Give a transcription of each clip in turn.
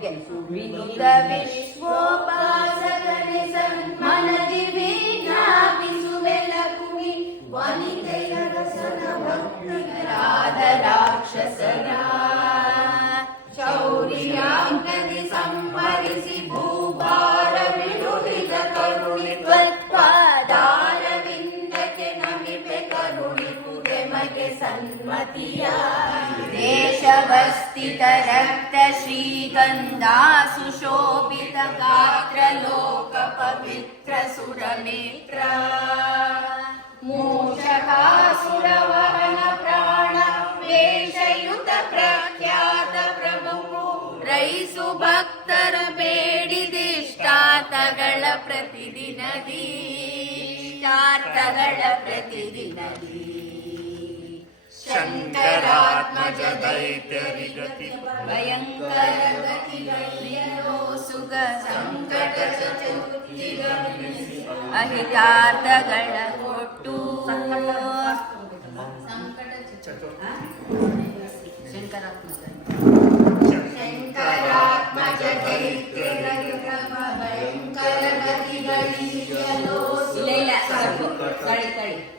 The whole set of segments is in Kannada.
ವಿನುತ ವಿಶ್ವೋಪಾಸಕನೆ ಸನ್ಮನದಿ ವಿಜ್ಞಾಪಿಸುವೆಲಕುಮಿ ವನಿತೆಯ ರಸನ ಭಕ್ತಿರಾಧ ರಾಕ್ಷಸರ ಶೌರ್ಯಾಂಗದಿ ಸಂಹರಿಸಿ ಭೂಭಾರ ವಿಡುಹಿದ ಕರುಣಿ ತ್ವತ್ಪಾದಾರವಿಂದಕ್ಕೆ ನಮಿಪೆ ಕರುಣಿಪುಗೆ ಮಗೆ ಸನ್ಮತಿಯ ದೇಶವಸ್ಥಿತ ರಕ್ತ ಶ್ರೀಗಂಧಾ ಸುಶೋಭಿತ ಗಾತ್ರ ಲೋಕ ಪವಿತ್ರ ಸುರನೇತ್ರ ಮೂಷಕಾಸುರ ವಹನ ಪ್ರಾಣ ವೇಷಯುತ ಪ್ರಖ್ಯಾತ ಪ್ರಭು ರೈಸು ಭಕ್ತರ ಬೇಡಿದಿಷ್ಟಾರ್ಥಗಳ ಪ್ರತಿದಿನದಿ ಶಂಕರಾತ್ಮಜ ದೈತ್ಯರಿಗತಿ ಭಯಂಕರ ಗತಿಗಳಿಯೋ ಸುಗ ಸಂಕಟ ಚತುರ್ಥಿಗಮನಿಸಿ ಅಹಿತಾರ್ಥಗಳ ಕೊಟ್ಟು ಶಂಕರಾತ್ಮಜ ದೈತ್ಯರಿಗತಿ ಭಯಂಕರ ಗತಿಗಳಿಯೋ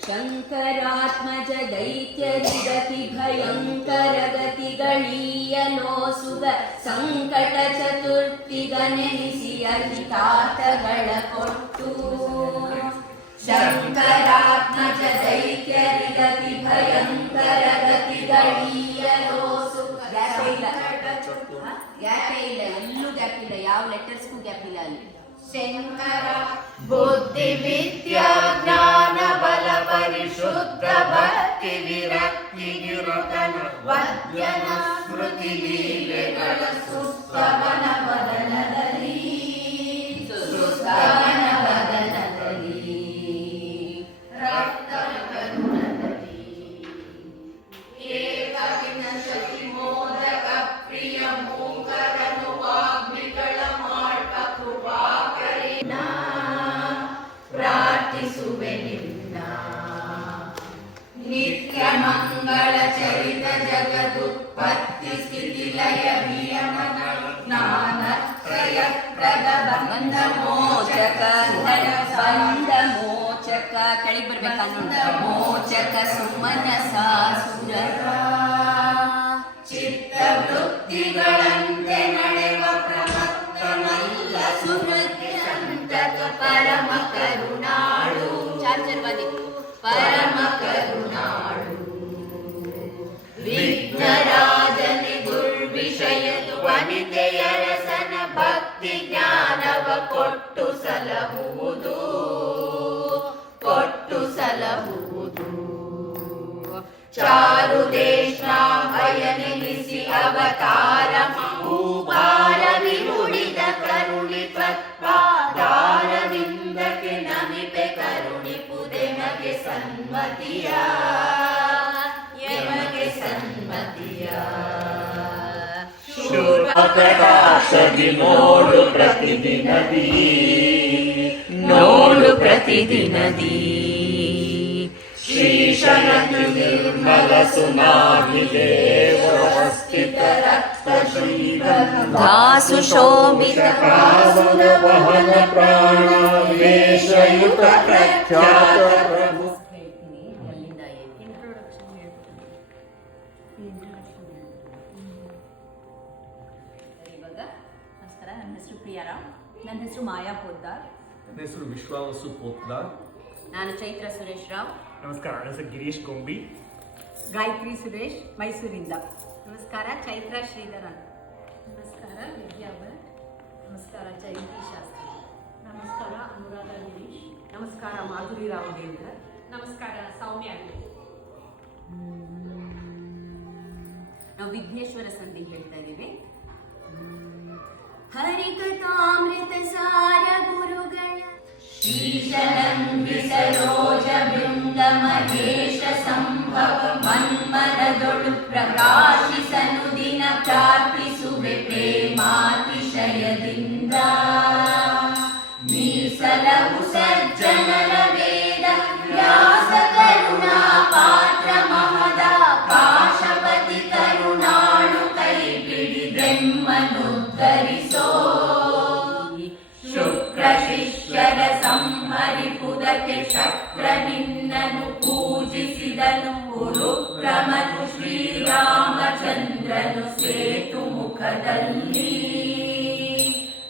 ಶಂಕರಾತ್ಮಜ ದೈತ್ಯರಿಗತಿ ಭಯಂಕರ ಗತಿಗಳೀಯಲೋ ಸುಗ ಸಂಕಟ ಚತುರ್ಥಿಗನೆನಿಸಿ ಅಹಿತಾರ್ಥಗಳ ಕೊಟ್ಟು ಶಂಕರಾತ್ಮಜ ದೈತ್ಯರಿಗತಿ ಭಯಂಕರ ಗತಿಗಳೀಯಲೋ ಸುಗ ಗ್ಯಾಪೇ ಇಲ್ಲ, ಎಲ್ಲೂ ಗ್ಯಾಪ್ ಇಲ್ಲ, ಯಾವ ಲೆಟರ್ಸ್ಗೂ ಗ್ಯಾಪ್ ಇಲ್ಲ ಅಲ್ಲಿ. ಶಂಕರ ಬುದ್ಧಿ ವಿದ್ಯಾ ಜ್ಞಾನ ಬಲ ಪರಿಶುದ್ಧ ಭಕ್ತಿ ವಿರಕ್ತಿ ನಿರುತನ ವದ್ಯನ ಸ್ಮೃತಿ ಲೀಲೆಗಳ ಸುಸ್ತವನ ವದನದಲ್ಲಿ ರಕ್ತನ ಕರುಣದಲ್ಲಿ ಏಕವಿನ ಶತಿ ಮೋದಕ ಪ್ರಿಯ ಮೂಕರನು ವಾಗ್ಮಿಗಳ ಮಾಡ್ಪ ಕೃಪಾಕರಿನ ಪ್ರಾರ್ಥಿಸುವೆ ನಿನ್ನ ನಿತ್ಯ ಮಂಗಳ ಚರಿತ ಜಗದುತ್ಪತ್ತಿ ಸ್ಥಿತಿ ಲಯ ವಿಯಮಗಳ ಜ್ಞಾನತ್ರಯ ಪ್ರದ ಬಂಧ ಮೋಚಕ ಕೆಳಗೆ ಬರ್ಬೇಕಂತ ಮೋಚಕ ಸುಮನ ಸಾಸುರರ ಚಿತ್ತವೃತ್ತಿಗಳಂತೆ ನಡೆವ ಪ್ರಮತ್ತನಲ್ಲ ಸುಹೃತ್ಯ ಸಂತತ ಪರಮ ಕರುಣಾಳು ಚಾರ್ಚರ್ವಾದಿ ಪರಮ ಕರುಣಾಳು ವಿಘ್ನರಾಜನೆ ದುರ್ವಿಷಯದು ವನಿತೆಯ ರಸನ ಭಕ್ತಿ ಜ್ಞಾನವ ಕೊಟ್ಟು ಸಲಹುವುದು ಚಾರು ದೇಶ ಅಯನೆನಿಸಿ ಅವತಾರ ಭೂಭಾರ ವಿಹುಡಿದ ಕರುಣಿ ತ್ವತ್ಪಾದಾರವಿಂದಕ್ಕೆ ನಮಿಪೆ ಕರುಣಿಪುದೆ ಮಗೆ ಸನ್ಮತಿಯ ಯಮಗೆ ಸನ್ಮತಿಯ ಪ್ರಕಾಶದಿ ನೋಡು ಪ್ರತಿದಿನದಿ ಶ್ರೀಶನತಿ ನಿರ್ಮಲ ಸುನಾಭಿ ದೇವಸ್ಥಿತ ರಕ್ತ ಶ್ರೀಗಂಧಾ ಸುಶೋಭಿತ ಕಾಸುರ ವಹನ ಪ್ರಾಣ ವೇಷಯುತ ಪ್ರಖ್ಯಾತ ಪ್ರಭು. ನಮಸ್ಕಾರ, ನನ್ನ ಹೆಸರು ಪ್ರಿಯಾರಾಮ್. ನನ್ನ ಹೆಸರು ಮಾಯಾ ಪೋದ್ದಾರ್. ನನ್ನ ಹೆಸರು ವಿಶ್ವಾವಸು ಪೋದ್ದಾರ್. ನಾನು ಚೈತ್ರ ಸುರೇಶ್ ರಾವ್. ನಮಸ್ಕಾರ, ನನ್ನ ಹೆಸರು ಗಿರೀಶ್ ಗೊಂಬಿ. ಗಾಯತ್ರಿ ಸುರೇಶ್, ಮೈಸೂರಿಂದ. ನಮಸ್ಕಾರ, ಚೈತ್ರ ಶ್ರೀಧರನ್. ನಮಸ್ಕಾರ, ವಿದ್ಯಾ ಭಟ್. ನಮಸ್ಕಾರ, ಜಯಂತಿ ಶಾಸ್ತ್ರಿ. ನಮಸ್ಕಾರ, ಅನುರಾಧ ಗಿರೀಶ್. ನಮಸ್ಕಾರ, ಮಾಧುರಿ ರಾಮದೇಂದ್ರ. ನಮಸ್ಕಾರ, ಸೌಮ್ಯ. ನಾವು ವಿಘ್ನೇಶ್ವರ ಸಂಧಿ ಹೇಳ್ತಾ ಇದ್ದೀವಿ. ಹರಿಕಥಾಮೃತ ಸಾರ ಗುರುಗಳ ಶ್ರೀಶನಂದಿ ಸರೋಜ ಬೃಂದ ಮಹೇಶ ಸಂಭವ ಮನ್ಮನದೊಳು ಪ್ರಕಾಶಿಸನು ದಿನ ಪ್ರಾರ್ಥಿಸುವೆ ಪ್ರೇಮಾತಿಶಯದಿಂದ ಮೀಸಲವು ಸಜ್ಜನರ ವೇದ ವ್ಯಾಸ ಕರುಣಾ ಪಾತ್ರ ಮಹದ ಕಾಶಪತಿ ಕರುಣಾಳು ಕೈ ಬಿಡಿ ಬ್ರಹ್ಮನುದ್ಧರಿ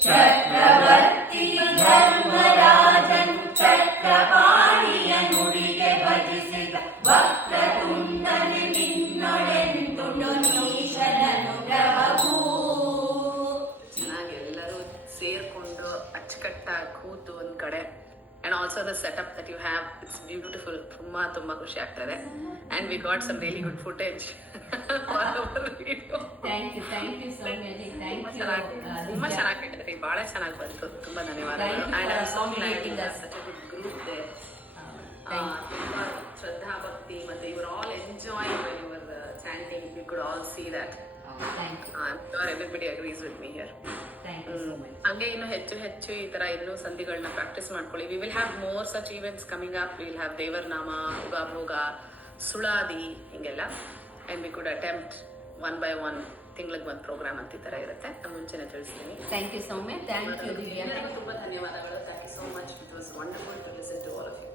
ಚಕ್ರವರ್ತಿ ಧರ್ಮರಾಜನು ಚಕ್ರಪಾಣಿಯ ನುಡಿಗೆ ಭಜಿಸಿದ ವಕ್ರತುಂಡನೆ ನಿನ್ನೊಡೆಂದುಂಡು ನೀಶನನುಗ್ರಹವು. ಚೆನ್ನಾಗಿ ಎಲ್ಲರೂ ಸೇರ್ಕೊಂಡು ಅಚ್ಚುಕಟ್ಟಾಗಿ ಕೂತು ಒಂದ್ ಕಡೆ and also the setup that you have it's beautiful. ತುಂಬಾ ಖುಷಿ ಆಗ್ತದೆ and we got some really good footage thank you Soumyaji, thank you. ತುಂಬಾ ಚೆನ್ನಾಗಿ ಬಿಟ್ಟಿದ್ರಿ, ಬಹಳ ಚೆನ್ನಾಗಿ ಬಂತು. ತುಂಬಾ ಧನ್ಯವಾದಗಳು. And I saw such a good group there. ತುಂಬಾ ಶ್ರದ್ಧಾ ಭಕ್ತಿ ಮತ್ತೆ you are all enjoy when you are chanting. We could all see that. Thank you, I'm sure everybody agrees with me here. Thank you so much. ಹಂಗೆ ಇನ್ನು ಹೆಚ್ಚು ಈ ತರ ಇನ್ನೂ ಸಂಧಿಗಳನ್ನ ಪ್ರಾಕ್ಟೀಸ್ ಮಾಡ್ಕೊಳ್ಳಿ. We will have more such events coming up. We will have ದೇವರನಾಮ, ಉಗಾಭೋಗ, ಸುಳಾದಿ ಹಿಂಗೆಲ್ಲ. And we could attempt 1 by 1 ತಿಂಗಳಿಗೆ ಒಂದು ಪ್ರೋಗ್ರಾಮ್ ಅಂತ ಈ ತರ ಇರುತ್ತೆ. ಮುಂಚೆನೆ ತಿಳಿಸ್ತೀನಿ. Thank you Soumya, thank you Divya. ಎಲ್ಲರಿಗೂ ತುಂಬಾ ಧನ್ಯವಾದಗಳು. Thank you so much. It was wonderful to listen to all of you.